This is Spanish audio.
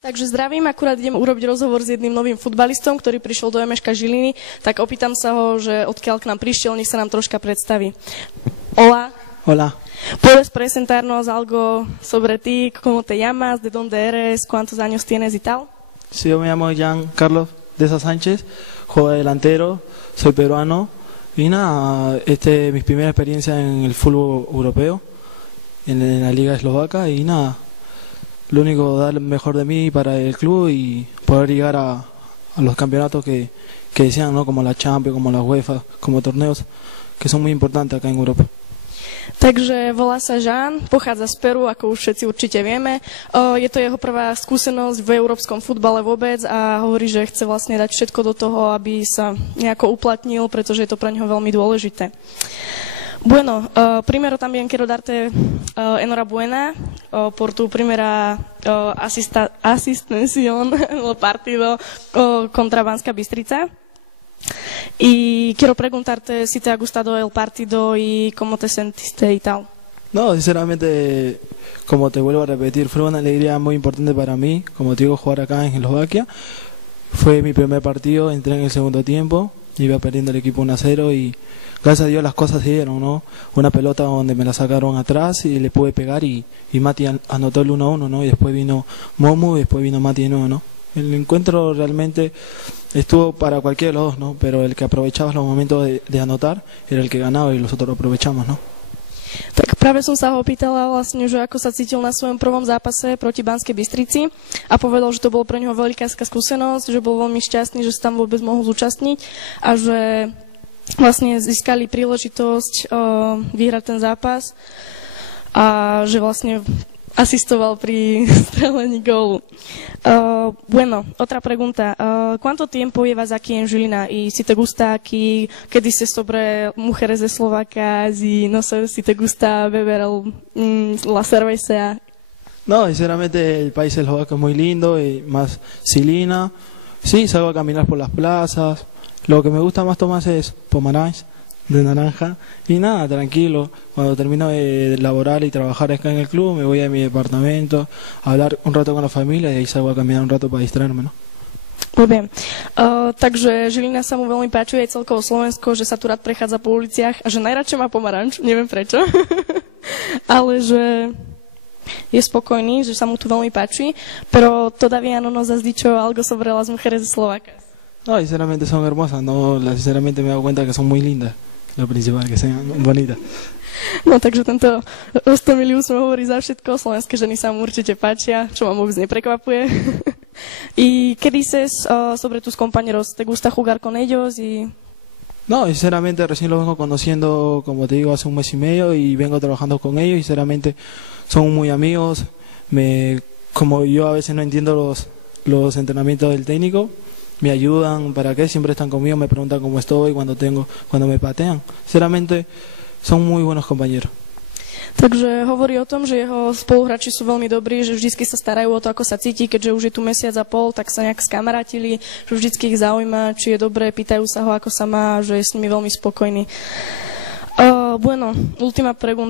Takže zdravím, akurát idem urobiť rozhovor s jedným novým futbalistom, ktorý prišiel do MŠK Žiliny, tak opýtam sa ho, že odkiaľ k nám prišiel, nech sa nám troška predstaví. Hola. Hola. ¿Puedes presentarnos algo sobre ti, cómo te llamas, de dónde eres, cuántos años tienes y tal? Sí, yo me llamo Jean Carlos Deza Sánchez, juego de delantero, soy peruano y nada, mis primeras experiencias en el fútbol europeo, en la liga eslovaca y nada, lo único dar lo mejor de mí para el club y poder llegar a los campeonatos que desean, ¿no? Como la Champions, como la UEFA, como torneos que son muy importantes acá en Europa. Takže volá sa Jean, pochádza z Peru, ako už všetci určite vieme. Je to jeho prvá skúsenosť v európskom futbale vôbec a hovorí, že chce vlastne dať všetko do toho, aby sa nejako uplatnil, pretože je to pre neho veľmi dôležité. Bueno, primero también quiero darte enhorabuena por tu primera asistencia en el partido contra Banská Bystrica. Y quiero preguntarte si te ha gustado el partido y cómo te sentiste y tal. No, sinceramente, como te vuelvo a repetir, fue una alegría muy importante para mí, como te digo, jugar acá en Eslovaquia. Fue mi primer partido, entré en el segundo tiempo, iba perdiendo el equipo 1-0 y gracias a Dios las cosas se dieron, ¿no? Una pelota donde me la sacaron atrás y le pude pegar y Mati anotó el 1-1, ¿no? Y después vino Momo y después vino Mati de nuevo, ¿no? El encuentro realmente estuvo para cualquiera de los dos, ¿no? Pero el que aprovechaba los momentos de anotar era el que ganaba y los otros lo aprovechamos, ¿no? Tak práve som sa ho opýtala vlastne, že ako sa cítil na svojom prvom zápase proti Banskej Bystrici a povedal, že to bolo pre neho velikánska skúsenosť, že bol veľmi šťastný, že sa tam vôbec mohol zúčastniť a že vlastne získali príležitosť vyhrať ten zápas a že vlastne asistoval pri strelení gólu. Bueno, otra pregunta. ¿Cuánto tiempo llevas aquí en Žilina? ¿Y si te gusta aquí? ¿Qué dices sobre mujeres eslovacas? Y no sé si te gusta beber la cerveza. No, sinceramente el país eslovaco es muy lindo, y más Žilina. Sí, salgo a caminar por las plazas. Lo que me gusta más tomar es pomaranch de naranja y nada, tranquilo. Cuando termino de laborar y trabajar acá en el club me voy a mi departamento a hablar un rato con la familia y ahí salgo a caminar un rato para distraerme, ¿no? Muy bien. Takže Žilina sa mu veľmi páči aj celkovo Slovensko, že sa tu rád prechádza po uliciach a že najradšej má pomaranč, neviem prečo, ale že je spokojný, že sa mu tu veľmi páči, pero todavía no nos has dicho algo sobre las mujeres eslovacas. No, sinceramente son hermosas, no, sinceramente me he dado cuenta que son muy lindas. Lo principal, que sean bonitas. No takže tento Rostomilý úsmev hovorí za všetko, slovenské ženy sa mu určite páčia, čo ma vôbec neprekvapuje. ¿Y qué dices sobre tus compañeros? ¿Te gusta jugar con ellos? No, sinceramente recién los vengo conociendo, como te digo, hace un mes y medio y vengo trabajando con ellos y sinceramente son muy amigos. Como yo a veces no entiendo los entrenamientos del técnico, me ayudan, ¿para qué? Siempre están conmigo, me preguntan cómo estoy, cuando me patean. Sinceramente, son muy buenos compañeros. Takže hovorí o tom, že jeho spoluhráči sú veľmi dobrí, že vždy sa starajú o to, ako sa cíti, keďže už je tu mesiac a pol, tak sa nejak skamarátili, že vždy ich zaujíma, či je dobré, pýtajú sa ho, ako sa má, že je s nimi veľmi spokojný. Bueno, última pregunta.